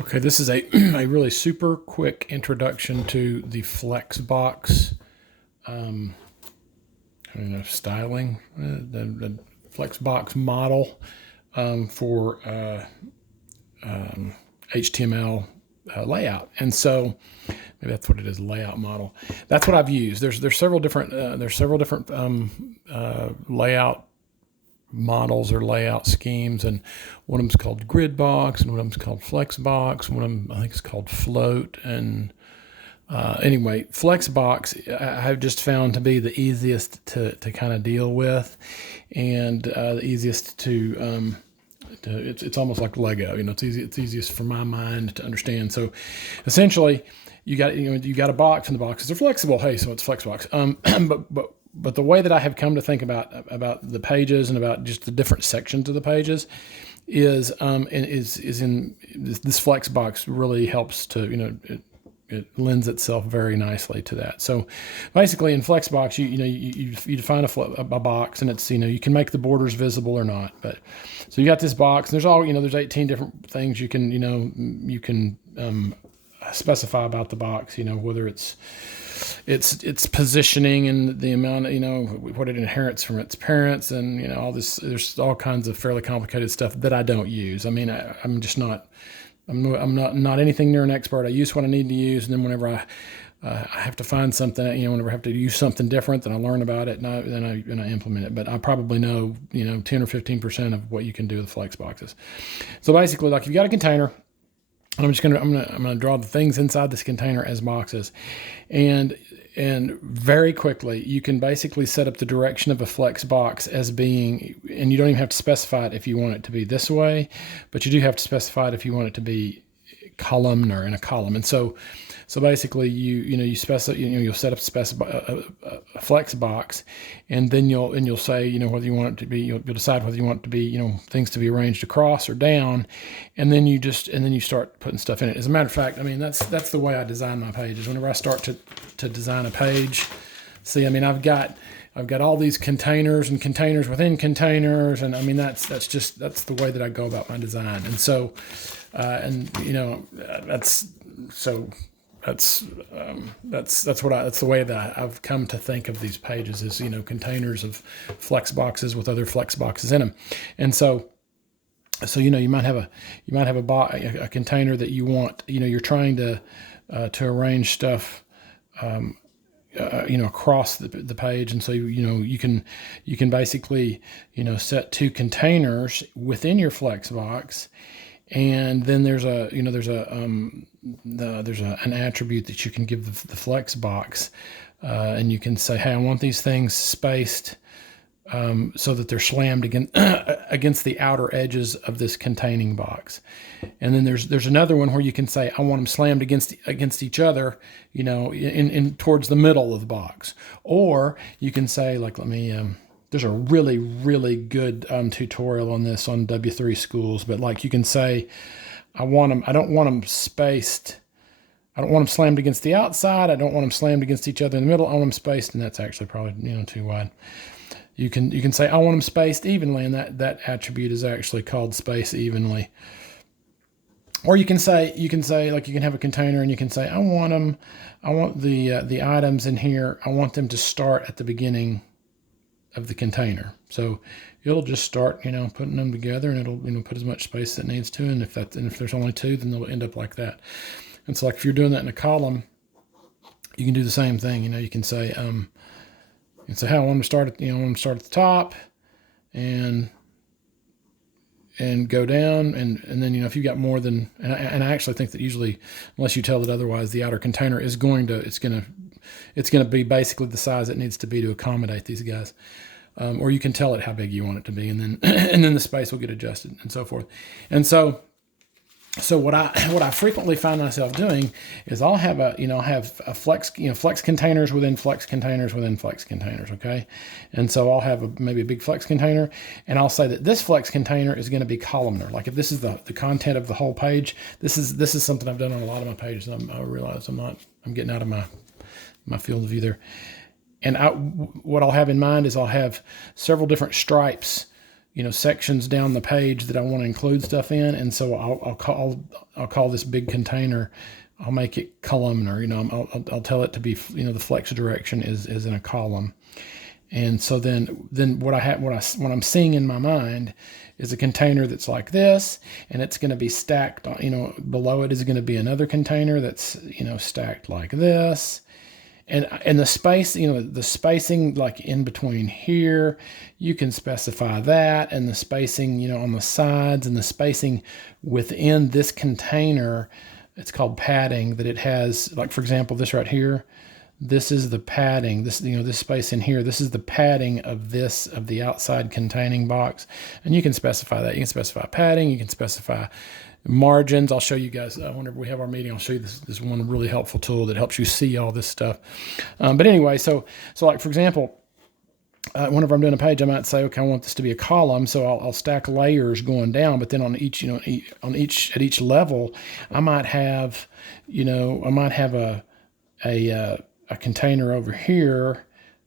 Okay, this is a, a really super quick introduction to the Flexbox I don't know, styling, the Flexbox model for HTML layout. And so maybe that's what it is, layout model. That's what I've used. There's several different layout models or layout schemes, and one of them's called Gridbox, and one of them's called Flexbox, and one of them I think is called Float. And anyway, Flexbox I've just found to be the easiest to kind of deal with, and the easiest to it's almost like Lego. It's easy. It's easiest for my mind to understand. So, essentially, you got a box, and the boxes are flexible. Hey, so it's Flexbox. But the way that I have come to think about the pages and about just the different sections of the pages is in this Flexbox really helps to it lends itself very nicely to that. So basically in Flexbox, you define a box, and it's, you can make the borders visible or not. But so you got this box, and there's 18 different things you can specify about the box, whether it's positioning and the amount of, what it inherits from its parents, and all this. There's all kinds of fairly complicated stuff that I don't use. I mean, I'm just not. I'm not anything near an expert. I use what I need to use, and then whenever I have to find something, whenever I have to use something different, then I learn about it, and I implement it. But I probably know 10 or 15% of what you can do with flex boxes. So basically, like, if you got a container, and I'm gonna draw the things inside this container as boxes, and very quickly you can basically set up the direction of a flex box as being, and you don't even have to specify it if you want it to be this way, but you do have to specify it if you want it to be columnar in a column. And so basically you specify, you'll set up a flex box, and then you'll say whether you want it to be, you'll decide whether you want it to be things to be arranged across or down, and then you start putting stuff in it. As a matter of fact, I mean, that's the way I design my pages. Whenever I start to design a page, see, I mean, I've got all these containers and containers within containers, and I mean that's the way that I go about my design. And so that's the way that I've come to think of these pages, is containers of flex boxes with other flex boxes in them. And so you might have a container that you want, you're trying to arrange stuff across the page. And so you can basically set two containers within your flex box, and then there's an attribute that you can give the flex box, and you can say, hey, I want these things spaced so that they're slammed against the outer edges of this containing box. And then there's another one where you can say, I want them slammed against each other, in towards the middle of the box. Or you can say, like, there's a really, really good tutorial on this on W3 Schools, but like, you can say, I don't want them spaced. I don't want them slammed against the outside. I don't want them slammed against each other in the middle. I want them spaced, and that's actually probably too wide. You can say, I want them spaced evenly, and that attribute is actually called space evenly. Or you can say, like, you can have a container, and you can say, I want the items in here, I want them to start at the beginning of the container. So it'll just start, putting them together, and it'll put as much space as it needs to. And if there's only two, then they'll end up like that. And so, like, if you're doing that in a column, you can do the same thing. You can say, hey, I want to start at the top, and go down, and then if you've got more than, and I actually think that usually, unless you tell it otherwise, the outer container is going to be basically the size it needs to be to accommodate these guys. Or you can tell it how big you want it to be, and then and then the space will get adjusted, and so forth. And so what I frequently find myself doing is I'll have a flex containers within flex containers within flex containers. Okay. And so I'll have maybe a big flex container, and I'll say that this flex container is going to be columnar. Like, if this is the content of the whole page, this is something I've done on a lot of my pages. I realize I'm getting out of my field of view there. And what I'll have in mind is I'll have several different stripes sections down the page that I want to include stuff in, and so I'll call this big container. I'll make it columnar. I'll tell it to be, the flex direction is in a column. And so then what I'm seeing in my mind is a container that's like this, and it's going to be stacked on, below it is going to be another container that's, stacked like this. And the space, the spacing like in between here, you can specify that, and the spacing, on the sides, and the spacing within this container, it's called padding, that it has, like, for example, this right here, this is the padding, this space in here, this is the padding of the outside containing box. And you can specify that. You can specify padding, you can specify margins. I'll show you guys, whenever we have our meeting, I'll show you this one really helpful tool that helps you see all this stuff. But anyway, so like, for example, whenever I'm doing a page, I might say, okay, I want this to be a column, so I'll stack layers going down. But then on each, at each level, I might have, a container over here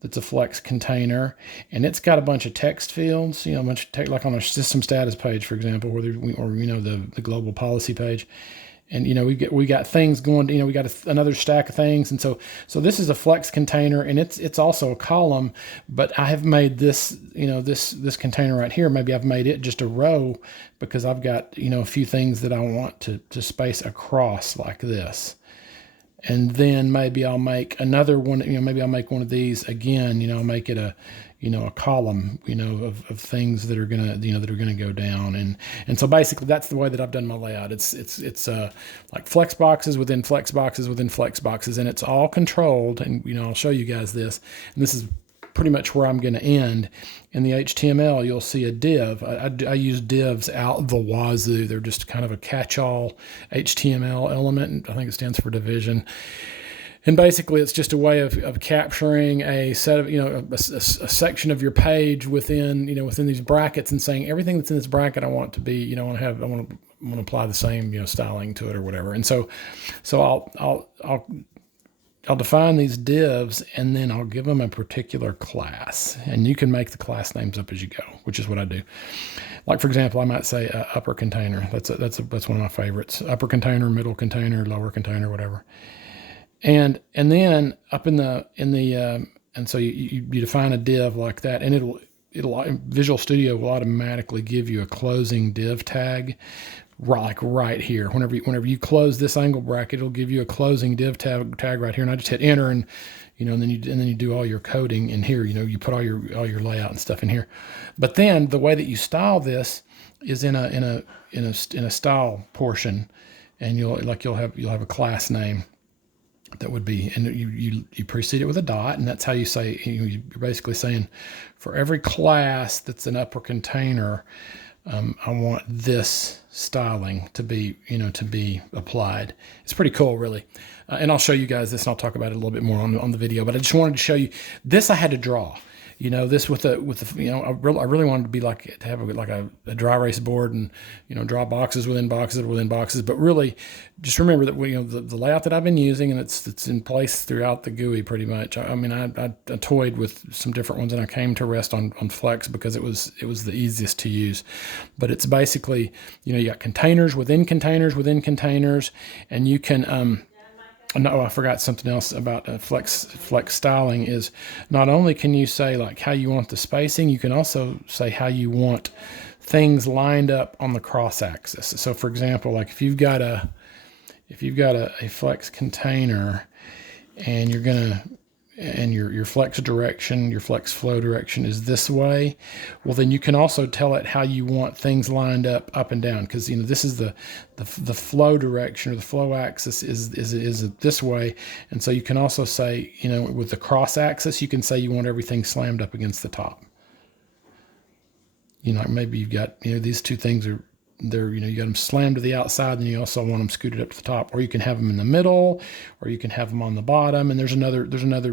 that's a flex container, and it's got a bunch of text fields, a bunch of text, like on a system status page, for example, or the global policy page. And we got things going. We got another stack of things, and so this is a flex container, and it's also a column. But I have made this, this container right here. Maybe I've made it just a row because I've got a few things that I want to space across like this. And then maybe I'll make another one. Maybe I'll make one of these again. I'll make it a column, of things that are gonna, that are gonna go down. And so basically that's the way that I've done my layout. It's like flex boxes within flex boxes within flex boxes, and it's all controlled. And I'll show you guys this. And this is pretty much where I'm going to end. In the HTML, you'll see a div. I use divs out the wazoo. They're just kind of a catch-all HTML element. I think it stands for division. And basically, it's just a way of capturing a set of, a section of your page within these brackets, and saying everything that's in this bracket I want to be, I want to apply the same, styling to it or whatever. And so I'll define these divs, and then I'll give them a particular class, and you can make the class names up as you go, which is what I do. Like, for example, I might say upper container. That's one of my favorites. Upper container, middle container, lower container, whatever. And then up in the and so you define a div like that, and it'll Visual Studio will automatically give you a closing div tag, right here. Whenever you close this angle bracket, it'll give you a closing div tag right here, and I just hit enter, and and then you do all your coding in here. You put all your layout and stuff in here. But then the way that you style this is in a style portion, and you'll have a class name that would be, and you precede it with a dot, and that's how you say, you're basically saying, for every class that's an upper container, I want this styling to be applied. It's pretty cool, really. And I'll show you guys this, and I'll talk about it a little bit more on the video, but I just wanted to show you this. I had to draw. This with the I really wanted to be to have a dry erase board, and draw boxes within boxes within boxes. But really, just remember that the layout that I've been using, and it's in place throughout the GUI pretty much. I toyed with some different ones, and I came to rest on Flex because it was the easiest to use. But it's basically you got containers within containers within containers, and you can No, I forgot something else about flex styling is not only can you say how you want the spacing, you can also say how you want things lined up on the cross axis. So for example, if you've got a flex container, and your flex direction, your flex flow direction is this way, well, then you can also tell it how you want things lined up and down, because this is the flow direction, or the flow axis is this way. And so you can also say, with the cross axis, you can say you want everything slammed up against the top. Maybe you've got these two things are there, you got them slammed to the outside, and you also want them scooted up to the top, or you can have them in the middle, or you can have them on the bottom. And there's another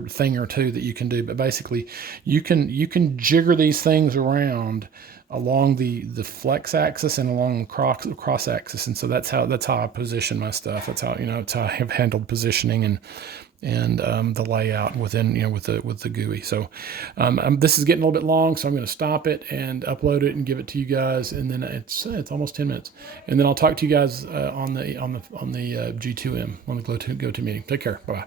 thing or two that you can do, but basically you can jigger these things around along the flex axis and along the cross axis, and so that's how I position my stuff. That's how it's how I have handled positioning and the layout within with the GUI. So this is getting a little bit long, so I'm going to stop it and upload it and give it to you guys, and then it's almost 10 minutes, and then I'll talk to you guys on the G2M on the GoToMeeting. Take care. Bye.